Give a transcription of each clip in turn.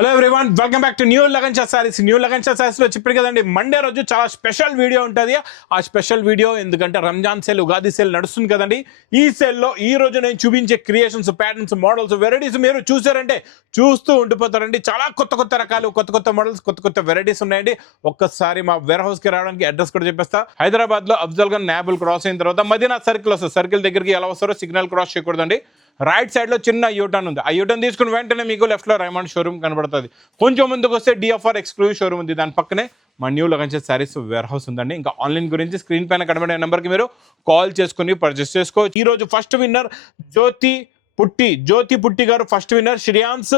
Hello everyone, welcome back to new Lagansha sarees. New Lagansha సారీస్లో చెప్పారు కదండి, మండే రోజు చాలా స్పెషల్ వీడియో ఉంటుంది. ఆ స్పెషల్ వీడియో ఎందుకంటే రంజాన్ సేల్, ఉగాది సేల్ నడుస్తుంది కదండి. ఈ సేల్లో ఈ రోజు నేను చూపించే క్రియేషన్స్, ప్యాటర్న్స్, మోడల్స్, వెరైటీస్ మీరు చూసారంటే చూస్తూ ఉండిపోతారండి. చాలా కొత్త కొత్త రకాలు, కొత్త కొత్త మోడల్స్, కొత్త కొత్త వెరైటీస్ ఉన్నాయండి. ఒక్కసారి మా వేర్ హౌస్ కి రావడానికి అడ్రస్ కూడా చెప్పేస్తా. హైదరాబాద్ లో అఫ్జల్ ఖాన్ నాబుల్ క్రాస్ అయిన తర్వాత మదీనా సర్కిల్ వస్తుంది. సర్కిల్ దగ్గరికి ఎలా వస్తారో సిగ్నల్ క్రాస్ చేయకూడదండి. రైట్ సైడ్ లో చిన్న యూటర్న్ ఉంది. ఆ యూటర్న్ తీసుకుని వెంటనే మీకు లెఫ్ట్ లో రైమండ్ షోరూమ్ కనబడుతుంది. కొంచెం ముందుకు వస్తే డిఎఫ్ఆర్ ఎక్స్క్లూజివ్ షోరూమ్ ఉంది. దాని పక్కనే మా new Lagansha sarees warehouse ఉందండి. ఇంకా ఆన్లైన్ గురించి స్క్రీన్ పైన కనబడే నెంబర్కి మీరు కాల్ చేసుకుని పర్చేస్ చేసుకోవచ్చు. ఈ రోజు ఫస్ట్ విన్నర్ జ్యోతి పుట్టి గారు ఫస్ట్ విన్నర్. శ్రేయాన్స్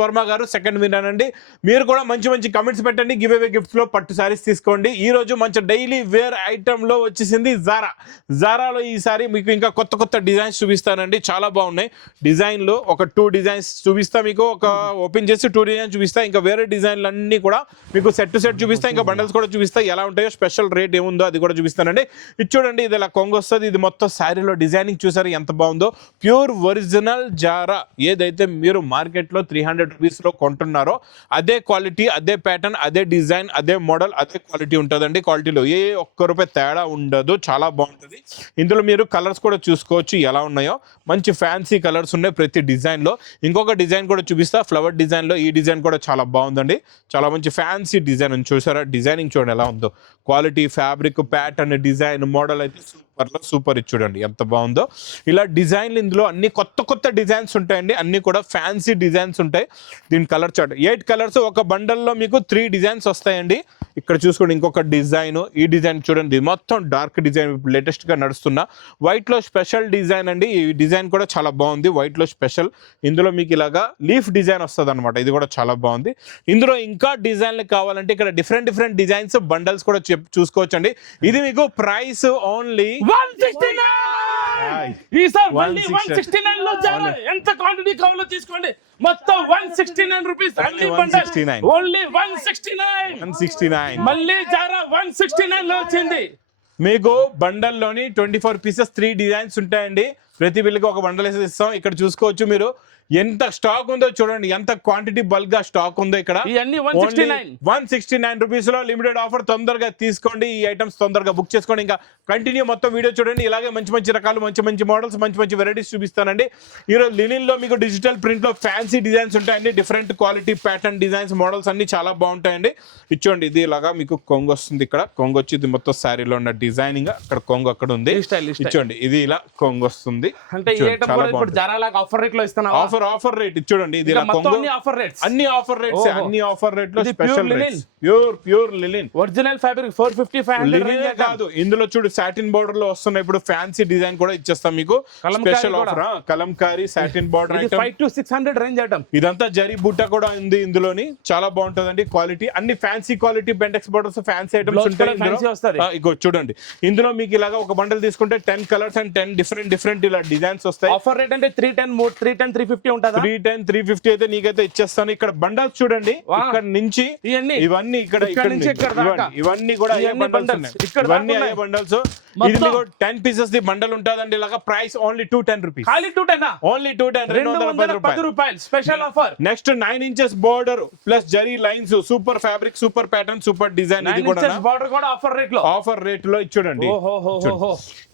వర్మ గారు సెకండ్ విన్నర్ అండి. మీరు కూడా మంచి మంచి కమెంట్స్ పెట్టండి. గివ్ అవే గిఫ్ట్స్ లో పట్టు సారీస్ తీసుకోండి. ఈ రోజు మంచి డైలీ వేర్ ఐటమ్ లో వచ్చేసింది జారాలో. ఈసారి మీకు ఇంకా కొత్త కొత్త డిజైన్స్ చూపిస్తానండి. చాలా బాగున్నాయి డిజైన్ లో. ఒక 2 డిజైన్స్ చూపిస్తా మీకు. ఒక ఓపెన్ చేసి 2 డిజైన్స్ చూపిస్తా. ఇంకా వేరే డిజైన్లు అన్ని కూడా మీకు సెట్ చూపిస్తా. ఇంకా బండల్స్ కూడా చూపిస్తా. ఎలా ఉంటాయో, స్పెషల్ రేట్ ఏముందో అది కూడా చూపిస్తానండి. ఇది చూడండి, ఇది ఇలా కొంగు వస్తుంది. ఇది మొత్తం శారీలో డిజైనింగ్ చూసారు ఎంత బాగుందో. Pure original Zara. ఏదైతే మీరు మార్కెట్లో 300 రూపీస్లో కొంటున్నారో అదే క్వాలిటీ, అదే ప్యాటర్న్, అదే డిజైన్, అదే మోడల్, అదే క్వాలిటీ ఉంటుందండి. క్వాలిటీలో ఒక్క రూపాయి తేడా ఉండదు. చాలా బాగుంటుంది. ఇందులో మీరు కలర్స్ కూడా చూసుకోవచ్చు ఎలా ఉన్నాయో. మంచి ఫ్యాన్సీ కలర్స్ ఉన్నాయి ప్రతి డిజైన్లో. ఇంకొక డిజైన్ కూడా చూపిస్తా, ఫ్లవర్ డిజైన్లో. ఈ డిజైన్ కూడా చాలా బాగుందండి. చాలా మంచి ఫ్యాన్సీ డిజైన్ అని చూసారా. డిజైనింగ్ చూడండి ఎలా ఉందో. Quality, fabric, pattern, design, model అయితే సూపర్. ఇది చూడండి ఎంత బాగుందో. ఇలా డిజైన్లు ఇందులో అన్ని కొత్త కొత్త డిజైన్స్ ఉంటాయండి. అన్ని కూడా ఫ్యాన్సీ డిజైన్స్ ఉంటాయి. దీని కలర్ చార్ట్ 8 కలర్స్. ఒక బండల్లో మీకు 3 డిజైన్స్ వస్తాయండి. ఇక్కడ చూసుకోండి ఇంకొక డిజైన్. ఈ డిజైన్ చూడండి, మొత్తం డార్క్ డిజైన్, లేటెస్ట్ గా నడుస్తున్న వైట్ లో స్పెషల్ డిజైన్ అండి. ఈ డిజైన్ కూడా చాలా బాగుంది. వైట్ లో స్పెషల్. ఇందులో మీకు ఇలాగా లీఫ్ డిజైన్ వస్తుంది అనమాట. ఇది కూడా చాలా బాగుంది. ఇందులో ఇంకా డిజైన్లు కావాలంటే ఇక్కడ డిఫరెంట్ డిజైన్స్, బండల్స్ కూడా చూసుకోవచ్చండి. ఇది మీకు ప్రైస్ ఓన్లీ 169. ఈసారి 169 లో జారా. ఎంత క్వాంటిటీ కావాలో తీసుకోండి. మొత్తం 169 రూపీస్. ఓన్లీ 169. మళ్ళీ జారా 169 లో వచ్చింది. మీకు బండల్లోని 24 పీసెస్ 3 డిజైన్స్ ఉంటాయండి. ప్రతి బిల్లుకి ఒక బండల్ వేసి ఇస్తాం. ఇక్కడ చూసుకోవచ్చు మీరు ఎంత స్టాక్ ఉందో చూడండి. ఎంత క్వాంటిటీ బల్క్ గా స్టాక్ ఉందో ఇక్కడ. 169 రూపీస్ లో లిమిటెడ్ ఆఫర్. తొందరగా తీసుకోండి. ఈ ఐటమ్స్ తొందరగా బుక్ చేసుకోండి. ఇంకా కంటిన్యూ మొత్తం వీడియో చూడండి. ఇలాగే మంచి రకాలు, మంచి మోడల్స్, మంచి వెరైటీస్ చూపిస్తానండి. ఈరోజు లినిన్ లో మీకు డిజిటల్ ప్రింట్ లో ఫ్యాన్సీ డిజైన్స్ ఉంటాయండి. Different quality, pattern, designs, models అన్ని చాలా బాగుంటాయండి. ఇచ్చోండి ఇది ఇలాగా మీకు కొంగు వస్తుంది. ఇక్కడ కొంగు వచ్చి ఇది మొత్తం శారీలో ఉన్న డిజైనింగ్. అక్కడ కొంగు అక్కడ ఉంది. ఇచ్చోండి ఇది ఇలా కొంగు వస్తుంది. అంటే ఆఫర్ రేట్ చూడండి. ఇది అన్ని ఆఫర్ రేట్స్ లో special rates. Pure linen original fabric 450-500 కాదు. ఇందులో చూడు సాటిన్ బోర్డర్ లో వస్తున్నాయి. ఇప్పుడు ఫ్యాన్సీ డిజైన్ కూడా ఇచ్చేస్తాం మీకు. Special offer Kalamkari satin border 500-600 range item. ఇదంతా జరీ బుట్ట కూడా ఉంది ఇందులోని. చాలా బాగుంటుందండి క్వాలిటీ. అన్ని fancy quality Bentex borders, fancy items ఉంటాయి. ఇగో చూడండి, ఇందులో మీకు ఇలాగా ఒక బండల్ తీసుకుంటే 10 కలర్స్ అండ్ 10 డిఫరెంట్ ఇలా డిజైన్స్ వస్తాయి. ఆఫర్ రేట్ అంటే 310-350 ఉంటుందా? 310-350 అయితే నీకైతే ఇచ్చేస్తాను. ఇక్కడ బండల్స్ చూడండి. ఇక్కడ నుంచి ఇవన్నీ ఇవన్నీ కూడా అయ్యే బండల్స్. ఇది మీకు 10 పీసెస్ ది బండల్ ఉంటుందండి. ఇలాగా ప్రైస్ ఓన్లీ 210 రూపీస్. ఓన్లీ 210 రూపాయలు special offer. Next 9 inches border plus zari lines, super fabric, super pattern, super design. ఇది కూడా బోర్డర్ కూడా ఆఫర్ రేట్ లో చూడండి.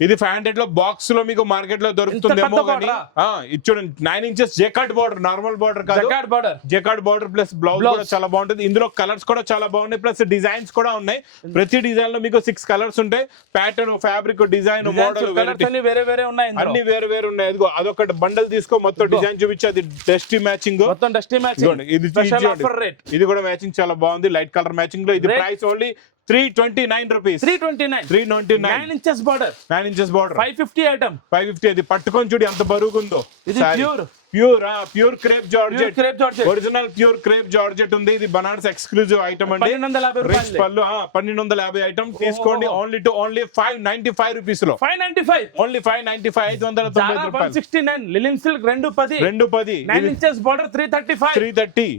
ఇది 500 లో బాక్స్ లో మీకు మార్కెట్ లో దొరుకుతుందేమో కానీ ఇది చూడండి 9 inches jacquard border. Normal border కాదు, జెకార్డ్ బోర్డర్ ప్లస్ బ్లౌజ్ కూడా చాలా బాగుంటుంది. ఇందులో కలర్స్ కూడా చాలా బాగున్నాయి. ప్లస్ డిజైన్స్ కూడా ఉన్నాయి. ప్రతి డిజైన్ లో మీకు 6 కలర్స్ ఉంటాయి. ప్యాటర్న్, ఫ్యాబ్రిక్, డిజైన్, మోడల్ అన్ని వేరే ఉన్నాయి. అదొకటి బండల్ తీసుకో. మొత్తం డిజైన్ చూపించి అది డస్టీ మ్యాచింగ్. ఇది కూడా మ్యాచింగ్ చాలా బాగుంది. లైట్ కలర్ మ్యాచింగ్ లో. ఇది price only 329 rupees. 329. 9 inches border 550 item. 550. అది పట్టుకొని చూడు ఎంత బరువుగుందో. ఇది pure crepe georgette. Original pure crepe georgette ఉంది. ఇది బనారస్ ఎక్స్క్లూజివ్ ఐటమ్ అండి. 1250 ఐటమ్ తీసుకోండి. ఓన్లీ 595 రూపీస్ లో. 595 ఓన్లీ 595. 590 రూపాయలు. 169 లినిన్ సిల్క్ 210. 9 inches border 330.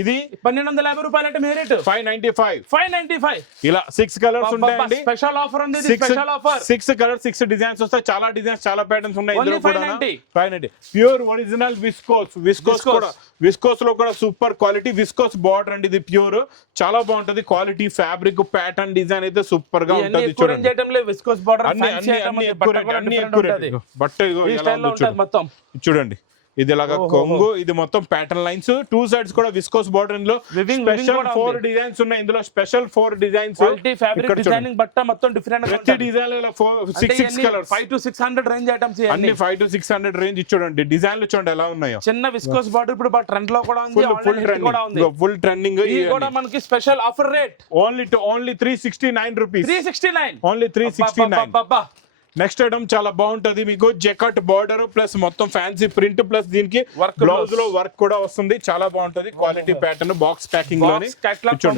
ఇది 1250 రూపాయలు అంటే మీ రేట్ 595. ఇలా 6 కలర్స్ ఉంటాయండి. స్పెషల్ ఆఫర్ ఉంది. స్పెషల్ ఆఫర్ 6 కలర్స్ 6 డిజైన్స్ వస్తాయి. చాలా డిజైన్స్, చాలా ప్యాటర్న్స్ ఉన్నాయి. ఇందులో కూడా 590 ప్యూర్ ఒరిజినల్ విస్కోస్ కూడా విస్కోస్ లో కూడా సూపర్ క్వాలిటీ విస్కోస్ బార్డర్ అండి ఇది ప్యూర్ చాలా బాగుంటది క్వాలిటీ ఫ్యాబ్రిక్ ప్యాటర్న్ డిజైన్ అయితే సూపర్ గా ఉంటది చూడండి విస్కోస్ బార్డర్ అన్ని బట్ట ఎలా ఉందో మొత్తం చూడండి ఇది ఇలాగా కొంగు ఇది మొత్తం ప్యాటర్న్ లైన్స్ టూ సైడ్స్ కూడా విస్కోస్ బార్డర్ ఇందులో స్పెషల్ 4 డిజైన్స్ ఉన్నాయి ఇందులో special 4 designs quality fabric designing బట్ట మొత్తం డిఫరెంట్ గా ప్రతి డిజైన్ లో 6 కలర్స్ 5 to 600 రేంజ్ ఐటమ్స్ అన్ని 5 to 600 రేంజ్ చూడండి డిజైన్లు చూడండి ఎలా ఉన్నాయో చిన్న విస్కోస్ బార్డర్ ఇప్పుడు ట్రెండ్ లో కూడా ఉంది ఫుల్ ట్రెండింగ్ ఇది కూడా మనకి special offer rate only 369 rupees 369 only 369 next item చాలా బాగుంటది మీకు జెకట్ బార్డర్ ప్లస్ మొత్తం ఫ్యాన్సీ ప్రింట్ ప్లస్ దీనికి బ్లౌజ్ లో వర్క్ కూడా వస్తుంది చాలా బాగుంటది క్వాలిటీ ప్యాటర్న్ బాక్స్ ప్యాకింగ్ లోని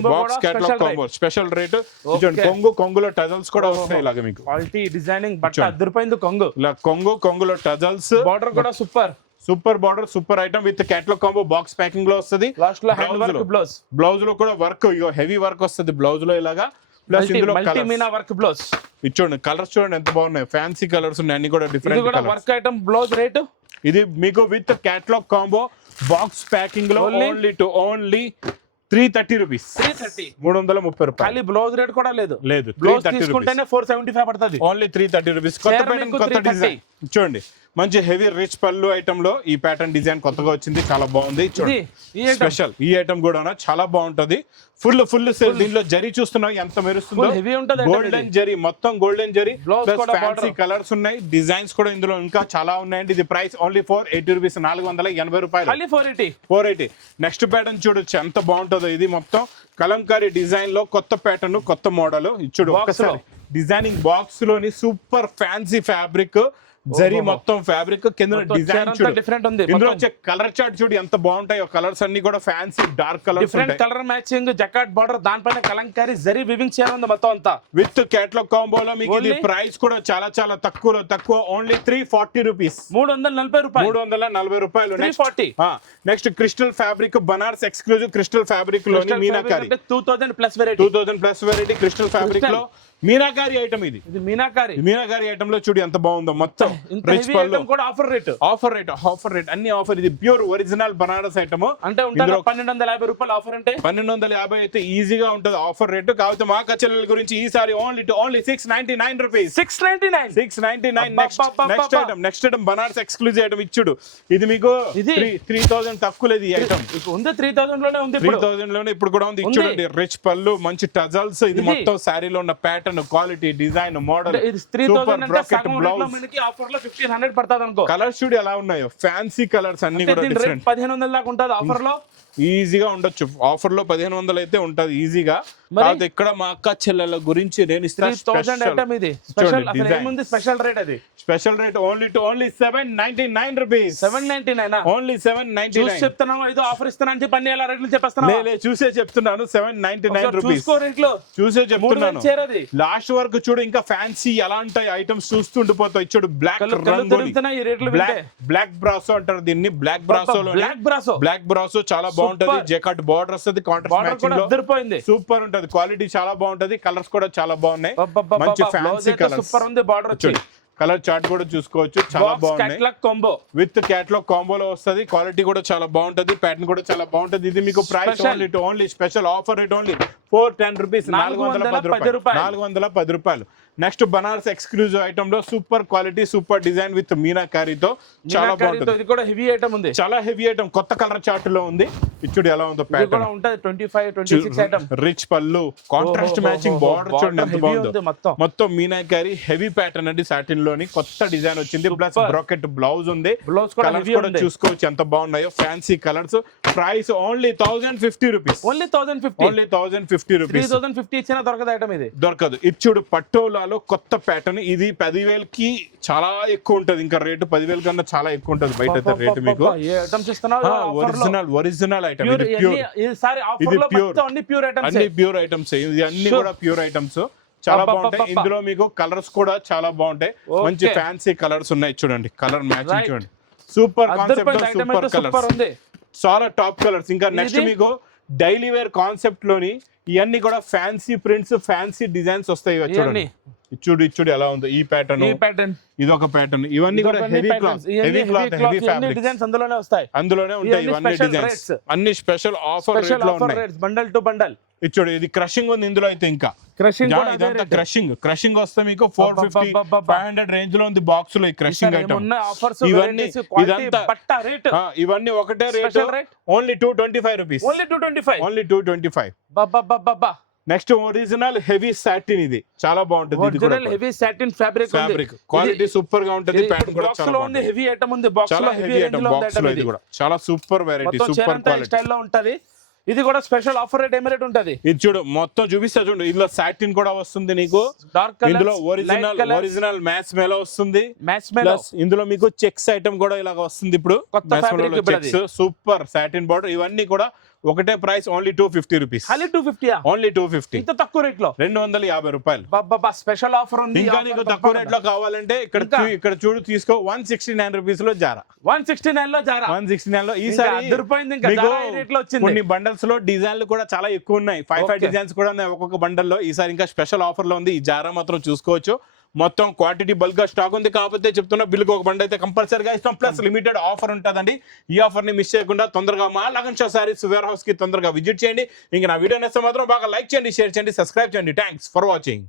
box catalogue combo special rate చూడండి కొంగులో టజల్స్ కూడా వస్తాయి ఇలాగా మీకు క్వాలిటీ డిజైనింగ్ బట్ట అదిరిపోయింది కొంగు ఇలా కొంగులో టజల్స్ బార్డర్ కూడా super border super item with catalogue combo box packing లో వస్తుంది లాస్ట్ లో హ్యాండ్ వర్క్ బ్లౌజ్ లో కూడా వర్క్ హెవీ వర్క్ వస్తుంది బ్లౌజ్ లో ఇలాగా ప్లస్ ఇందులో మీనా వర్క్ బ్లౌజ్ చూడండి కలర్స్ చూడండి ఎంత బాగున్నాయి ఫ్యాన్సీ కలర్స్ ఉన్నాయి అన్ని కూడా different work item blouse rate ఇది మీకు with catalogue combo box packing లో ఓన్లీ 330 రూపీస్ 330 రూపాయలు ఖాళీ బ్లౌజ్ రేట్ కూడా లేదు బ్లౌజ్ తీసుకుంటేనే 475 పడుతుంది ఓన్లీ 330 రూపీస్ కొత్త ప్యాటర్న్ కొత్త డిజైన్ చూడండి మంచి హెవీ రిచ్ పళ్ళు ఐటమ్ లో ఈ ప్యాటర్న్ డిజైన్ కొత్తగా వచ్చింది చాలా బాగుంది చూడండి స్పెషల్ ఈ ఐటమ్ కూడా చాలా బాగుంటది ఫుల్ సేల్ దీనిలో జరీ చూస్తున్నాం ఎంత మెరుస్తుందో గోల్డెన్ జరీ మొత్తం గోల్డెన్ జరీ ఫ్యాన్సీ కలర్స్ ఉన్నాయి డిజైన్స్ కూడా ఇందులో ఇంకా చాలా ఉన్నాయండి ఇది ప్రైస్ ఓన్లీ 480 రూపీస్ 480 రూపాయలు 480 నెక్స్ట్ ప్యాటర్న్ చూడొచ్చు ఎంత బాగుంటుందో ఇది మొత్తం కలంకారీ డిజైన్ లో కొత్త ప్యాటర్న్ కొత్త మోడల్ చూడు ఒకసారి డిజైనింగ్ బాక్స్ లోని సూపర్ ఫ్యాన్సీ ఫ్యాబ్రిక్ జరీ మొత్తం ఫ్యాబ్రిక్ కింద డిజైన్ డిఫరెంట్ ఉంది ఇందులో వచ్చే కలర్ చార్ట్ చూడు ఎంత బాగుంటాయో కలర్స్ అన్ని కూడా fancy dark colours different colour matching జకాట్ border దానిపైన కలంకారీ జరీ వివింగ్ చైర్ ఉంది మొత్తం అంతా విత్ కేటలాగ్ కాంబోలో మీకు ఇది ప్రైస్ కూడా చాలా తక్కువ ఓన్లీ 340 రూపీస్ 340 రూపాయలు next crystal fabric Banaras exclusive crystal fabric లోని meenakari 2000 plus variety crystal fabric లో మీనాకారి ఐటమ్ ఇది మీనాకారి ఐటమ్ లో చూడు ఎంత బాగుందో మొత్తం రిచ్ పళ్ళు కూడా ఆఫర్ రేట్ అన్ని ఆఫర్ ఇది ప్యూర్ ఒరిజినల్ బనారస్ ఐటమ్ అంటే 1250 రూపాయలు ఆఫర్ అంటే 1250 అయితే ఈజీగా ఉంటది ఆఫర్ రేట్ కాకపోతే మా కచెల్లెల గురించి ఈసారి only 699 rupees 699 next item Banaras exclusive item ఇచ్చుడు ఇది మీకు 3000 తక్కువ లేదు ఈ ఐటమ్ ఉంది 3000 లోనే ఉంది 3000 లోనే ఇప్పుడు కూడా ఉంది చూడండి రిచ్ పళ్ళు మంచి టజల్స్ ఇది మొత్తం సారీలో ఉన్న pattern quality design model super bracket blouse మనకి ఆఫర్ లో 1500 పడతాది అనుకో కలర్స్ చూడు ఎలా ఉన్నాయో ఫ్యాన్సీ కలర్స్ అన్ని కూడా డిఫరెంట్ 1500 దాకా ఉంటది ఆఫర్ లో ఈజీగా ఉండొచ్చు ఆఫర్ లో 1500 అయితే ఉంటది ఈజీగా కాదు ఇక్కడ మా అక్క చెల్లెల గురించి నేను స్పెషల్ రేట్ అది special rate only 799 rupees 799 only 799 చెప్తున్నావు ఏదో ఆఫర్ ఇస్తాను అని చెప్పి ఎలా రేట్లు చెప్పేస్తాను చూసే చెప్తున్నాను 799 రూపీస్ చూసే చెప్తున్నాను లాస్ట్ వరకు చూడు ఇంకా ఫ్యాన్సీ ఎలాంటి ఐటమ్స్ చూస్తుండిపోతాయి చూడు బ్లాక్ బ్రాసో అంటారు దీన్ని బ్లాక్ బ్రాసో చాలా బాగుంటది జెకాట్ బార్డర్ వస్తుంది కాంట్రాస్ట్ మ్యాచింగ్ లో సూపర్ ఉంటది క్వాలిటీ చాలా బాగుంటది కలర్స్ కూడా చాలా బాగున్నాయి మంచి ఫ్యాన్సీ కలర్స్ సూపర్ ఉంది బార్డర్ వచ్చి కలర్ చార్ట్ కూడా చూసుకోవచ్చు చాలా బాగుంది విత్ కేటలాగ్ కాంబోలో వస్తుంది క్వాలిటీ కూడా చాలా బాగుంటది ప్యాటర్న్ కూడా చాలా బాగుంటది ఇది మీకు price only special offer rate only 410 rupees 410 రూపాయలు నెక్స్ట్ బనారస్ ఎక్స్క్లూజివ్ ఐటమ్ లో super quality super design with మీనాకారితో చాలా బాగుంటుంది ఇది కూడా హెవీ ఐటమ్ ఉంది చాలా హెవీ ఐటమ్ కొత్త కలర్ చార్ట్ లో ఉంది ఇచ్చుడు ఎలా ఉందో ప్యాటర్న్ ఉంటది 25-26 ఐటమ్ రిచ్ పళ్ళు కాంట్రాస్ట్ మ్యాచింగ్ బార్డర్ చూడండి ఎంత బాగుందో మొత్తం మీనాకారి హెవీ ప్యాటర్న్ అండి సాటిన్ లోని కొత్త డిజైన్ వచ్చింది ప్లస్ బ్రాకెట్ బ్లౌజ్ ఉంది కలర్స్ కూడా చూసుకోవచ్చు ఎంత బాగున్నాయో fancy colours price only 1050 rupees only 1050 rupees 3050 ఇచ్చినా దొరకదు ఐటమ్ ఇది దొరకదు ఇచ్చుడు పట్టోలాలో కొత్త ప్యాటర్న్ ఇది 10,000 కి చాలా ఎక్కువ ఉంటది ఇంకా రేటు 10,000 కన్నా చాలా ఎక్కువ ఉంటది బయట అయితే రేటు మీకు ఒరిజినల్ ఐటమ్ అన్ని ప్యూర్ ఐటమ్స్ ఇది అన్ని కూడా ప్యూర్ ఐటమ్స్ చాలా బాగుంటాయి ఇందులో మీకు కలర్స్ కూడా చాలా బాగుంటాయి మంచి ఫ్యాన్సీ కలర్స్ ఉన్నాయి చూడండి కలర్ మ్యాచింగ్ చూడండి సూపర్ కాన్సెప్ట్ సూపర్ కలర్స్ చాలా టాప్ కలర్స్ ఇంకా నెక్స్ట్ మీకు డైలీ వేర్ కాన్సెప్ట్ లోని ఇవన్నీ కూడా ఫ్యాన్సీ ప్రింట్స్ ఫ్యాన్సీ డిజైన్స్ వస్తాయి చూడండి ఇచ్చుడు ఎలా ఉంది ఈ ప్యాటర్న్, ఈ ప్యాటర్న్, ఇది ఒక ప్యాటర్న్, ఇవన్నీ కూడా heavy cloth, heavy fabrics designs అందులోనే వస్తాయి. అందులోనే ఉంటాయి ఇవన్నీ డిజైన్స్, అన్ని స్పెషల్ ఆఫర్ రేట్ లో ఉన్నాయి. Bundle to bundle. ఇచ్చుడు ఇది క్రషింగ్ ఉంది ఇందులో అయితే, ఇంకా క్రషింగ్ యా, ఇదంతా క్రషింగ్ వస్తే మీకు 450 500 రేంజ్ లో ఉంది బాక్స్ లో ఈ క్రషింగ్ ఐటమ్. ఇవన్నీ ఇదంతా ఇవన్నీ ఒకటే rate, only 225 rupees, only 225. Next original heavy satin, ఇది చాలా బాగుంటుంది, ఇది కూడా heavy satin fabric quality super గా ఉంటుంది. ప్యాటర్న్ కూడా చాలా బాగుంది, హెవీ ఐటమ్ ఉంది బాక్స్ చాలా లో, హెవీ ఐటమ్ బాక్స్ లో, ఇది కూడా చాలా super variety, super quality style లో ఉంటది. ఇది కూడా స్పెషల్ ఆఫర్ రేట్ ఏమి రేట్ ఉంటది? ఇది చూడు మొత్తం చూపిస్తా చూడు, ఇందులో సాటిన్ కూడా వస్తుంది నీకు, డార్క్ ఇందులో ఒరిజినల్ మ్యాచ్ మేలో వస్తుంది, ప్లస్ ఇందులో మీకు చెక్స్ ఐటమ్ కూడా ఇలాగ వస్తుంది. ఇప్పుడు సూపర్ సాటిన్ బార్డర్, ఇవన్నీ కూడా ఒకటే ప్రైస్, ఓన్లీ 250 రూపీస్, ఓన్లీ 250. ఇంత తక్కువ రేట్ లో 250 రూపాయలు. స్పెషల్ ఆఫర్ ఉంది. ఇంకా నీకు తక్కువ రేట్ లో కావాలంటే ఇక్కడ చూడు తీసుకో, 169 రూపీస్ లో జారా, 169 లో జారా, 169 లో. ఈసారి కొన్ని బండల్స్ లో డిజైన్లు కూడా చాలా ఎక్కువ ఉన్నాయి, 5 డిజైన్స్ కూడా ఉన్నాయి ఒక్కొక్క బండల్ లో. ఈసారి ఇంకా స్పెషల్ ఆఫర్ లో ఉంది, ఈ జారా మాత్రం చూసుకోవచ్చు. మొత్తం క్వాంటిటీ బల్క్ గా స్టాక్ ఉంది, కాకపోతే చెప్తున్నా బిల్లుకి ఒక బండి అయితే కంపల్సరీగా ఇస్తాం, ప్లస్ లిమిటెడ్ ఆఫర్ ఉంటుందండి. ఈ ఆఫర్ ని మిస్ చేయకుండా తొందరగా మా లగన్ షా సారీస్ వేర్ హౌస్ కి తొందరగా విజిట్ చేయండి. ఇంకా నా వీడియో నేస్తే మాత్రం బాగా లైక్ చేయండి, షేర్ చేయండి, సబ్స్క్రైబ్ చేయండి. Thanks for watching.